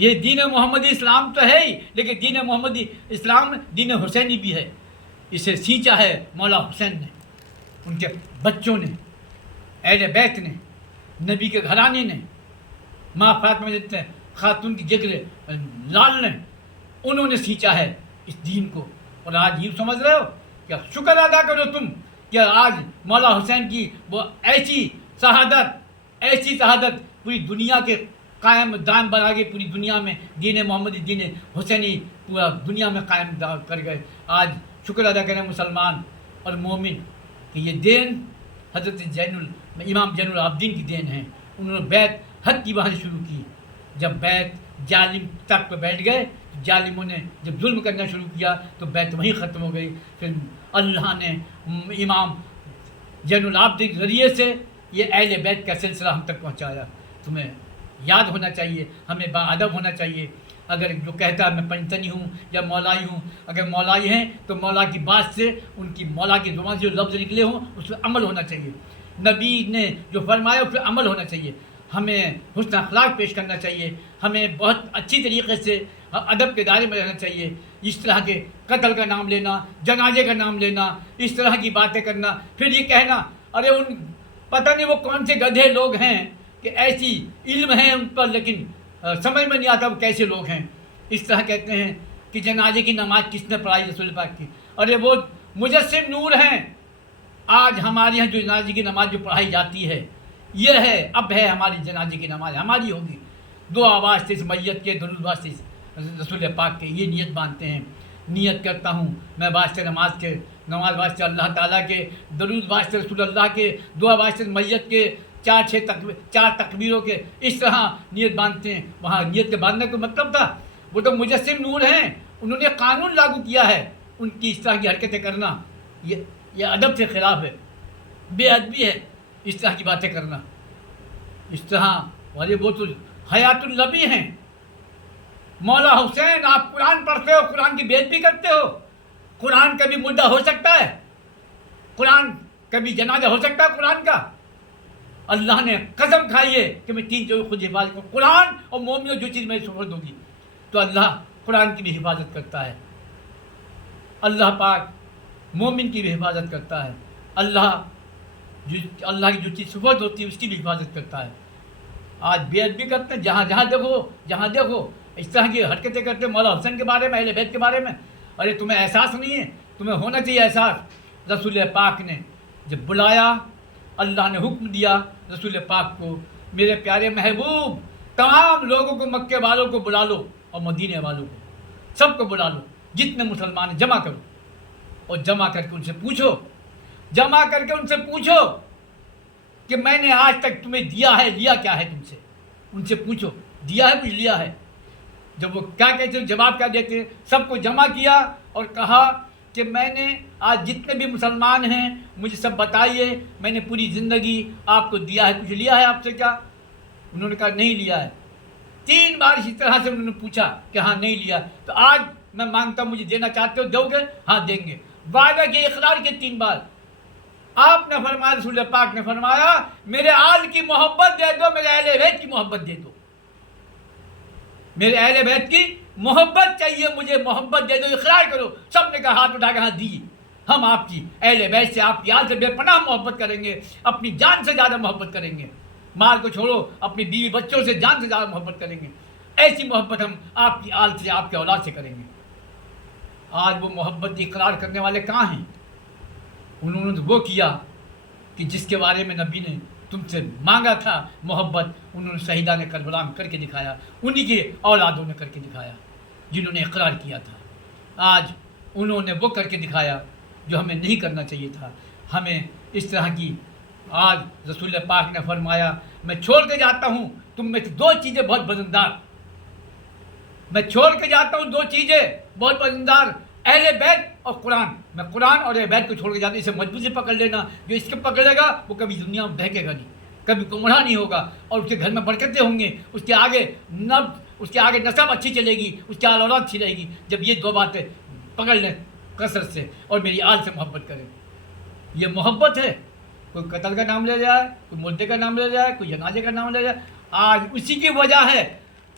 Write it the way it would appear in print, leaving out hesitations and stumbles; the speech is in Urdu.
یہ دین محمدی اسلام تو ہے ہی، لیکن دین محمدی اسلام دین حسینی بھی ہے. اسے سینچا ہے مولا حسین نے، ان کے بچوں نے، اہل بیت نے، نبی کے گھرانے نے، ماں فاطمہ خاتون کی جگر لال نے، انہوں نے سینچا ہے اس دین کو. اور آج یوں سمجھ رہے ہو کہ شکر ادا کرو تم کہ آج مولا حسین کی وہ ایسی شہادت پوری دنیا کے قائم دائم بنا کے پوری دنیا میں دین محمدی دین حسینی پورا دنیا میں قائم کر گئے. آج شکر ادا کریں مسلمان اور مومن کہ یہ دین حضرت امام زین العابدین کی دین ہے. انہوں نے بیت حد کی وہاں سے شروع کی. جب بیت ظالم تخت پہ بیٹھ گئے، ظالموں نے جب ظلم کرنا شروع کیا تو بیت وہیں ختم ہو گئی. پھر اللہ نے امام زین العابدین کے ذریعے سے یہ اہل بیت کا سلسلہ ہم تک پہنچایا. تمہیں یاد ہونا چاہیے، ہمیں باادب ہونا چاہیے. اگر جو کہتا ہے میں پنجتنی ہوں یا مولائی ہوں، اگر مولائی ہیں تو مولا کی بات سے، ان کی مولا کی زبان سے جو لفظ نکلے ہوں اس پہ عمل ہونا چاہیے. نبی نے جو فرمایا اس پہ عمل ہونا چاہیے. ہمیں حسن اخلاق پیش کرنا چاہیے. ہمیں بہت اچھی طریقے سے ادب کے دائرے میں رہنا چاہیے. اس طرح کے قتل کا نام لینا، جنازے کا نام لینا، اس طرح کی باتیں کرنا، پھر یہ کہنا ارے ان پتہ نہیں وہ کون سے گدھے لوگ ہیں کہ ایسی علم ہے ان پر لیکن سمجھ میں نہیں آتا وہ کیسے لوگ ہیں. اس طرح کہتے ہیں کہ جنازے کی نماز کس نے پڑھائی رسول پاک کی. ارے وہ مجسم نور ہیں. آج ہمارے یہاں جو جنازے کی نماز جو پڑھائی جاتی ہے یہ ہے، اب ہے ہماری جنازے کی نماز ہماری ہوگی. دعا واسطے اس میت کے، درود واسطے رسول پاک کے، یہ نیت باندھتے ہیں. نیت کرتا ہوں میں واسطے نماز واسطے اللہ تعالیٰ کے، درود واسطے رسول اللہ کے، دعا واسطے میت کے، چار تکبیروں کے، اس طرح نیت باندھتے ہیں. وہاں نیت کے باندھنے کا مطلب تھا وہ تو مجسم نور ہیں، انہوں نے قانون لاگو کیا ہے. ان کی اس طرح کی حرکتیں کرنا یہ ادب سے خلاف ہے، بے ادبی ہے. اس طرح کی باتیں کرنا اس طرح والے وہ تو حیات النبی ہیں. مولا حسین آپ قرآن پڑھتے ہو، قرآن کی بے ادبی کرتے ہو. قرآن کبھی مردہ ہو سکتا ہے؟ قرآن کبھی جنازہ ہو سکتا ہے قرآن کا؟ اللہ نے قسم کھائی ہے کہ میں 3 چیزوں خود حفاظت کروں، قرآن اور مومنوں جو چیز میری سپرد ہوگی. تو اللہ قرآن کی بھی حفاظت کرتا ہے، اللہ پاک مومن کی بھی حفاظت کرتا ہے، اللہ کی جو چیز سپرد ہوتی ہے اس کی بھی حفاظت کرتا ہے. آج بے ادبی کرتے ہیں، جہاں دیکھو اس طرح کی حرکتیں کرتے ہیں مولا حسین کے بارے میں، اہل بیت کے بارے میں. ارے تمہیں احساس نہیں ہے؟ تمہیں ہونا چاہیے احساس. رسول پاک نے جب بلایا، اللہ نے حکم دیا رسول پاک کو، میرے پیارے محبوب تمام لوگوں کو، مکے والوں کو بلا لو اور مدینے والوں کو سب کو بلا لو، جتنے مسلمان جمع کرو اور جمع کر کے ان سے پوچھو کہ میں نے آج تک تمہیں دیا ہے، لیا کیا ہے تم سے. ان سے پوچھو دیا ہے کچھ، لیا ہے. جب وہ کیا کہتے ہیں، جواب کیا دیتے ہیں، سب کو جمع کیا اور کہا کہ میں نے آج جتنے بھی مسلمان ہیں مجھے سب بتائیے، میں نے پوری زندگی آپ کو دیا ہے، کچھ لیا ہے آپ سے کیا؟ انہوں نے کہا نہیں لیا ہے. 3 بار اسی طرح سے انہوں نے پوچھا کہ ہاں نہیں لیا. تو آج میں مانگتا ہوں مجھے دینا چاہتے ہو، دو گے؟ ہاں دیں گے. وعدہ کے اقرار کے 3 بار. آپ نے فرمایا، رسول پاک نے فرمایا میرے آل کی محبت دے دو، میرے اہل بیت کی محبت دے دو. میرے اہل بیت کی محبت چاہیے مجھے، محبت دے دو، اقرار کرو. سب نے کہا ہاتھ اٹھا کے ہاں دی. ہم آپ کی اہل بیت سے، آپ کی آل سے بے پناہ محبت کریں گے، اپنی جان سے زیادہ محبت کریں گے. مال کو چھوڑو، اپنی بیوی بچوں سے جان سے زیادہ محبت کریں گے. ایسی محبت ہم آپ کی آل سے، آپ کے اولاد سے کریں گے. آج وہ محبت اقرار کرنے والے کہاں ہیں؟ انہوں نے وہ کیا کہ جس کے بارے میں نبی نے تم سے مانگا تھا محبت، انہوں نے شہیدان کربلا میں کر کے دکھایا، انہی کے اولادوں نے کر کے دکھایا جنہوں نے اقرار کیا تھا. آج انہوں نے وہ کر کے دکھایا جو ہمیں نہیں کرنا چاہیے تھا. ہمیں اس طرح کی، آج رسول پاک نے فرمایا میں چھوڑ کے جاتا ہوں تم میں سے 2 چیزیں بہت وزندار. میں چھوڑ کے جاتا ہوں 2 چیزیں بہت وزندار، اہل بیت اور قرآن. میں قرآن اور اہل بیت کو چھوڑ کے جاتا ہوں. اسے مضبوطی سے پکڑ لینا. جو اس کو پکڑے گا وہ کبھی دنیا میں بہکے گا نہیں، کبھی گمراہ نہیں ہوگا، اور اس کے گھر میں برکتیں ہوں گے. اس کے آگے نسب اچھی چلے گی، اس کی آل اولاد اچھی رہے گی جب یہ 2 باتیں پکڑ لیں کثرت سے اور میری آل سے محبت کریں. یہ محبت ہے. کوئی قتل کا نام لے جائے، کوئی مردے کا نام لے جائے، کوئی جنازے کا نام لے جائے. آج اسی کی وجہ ہے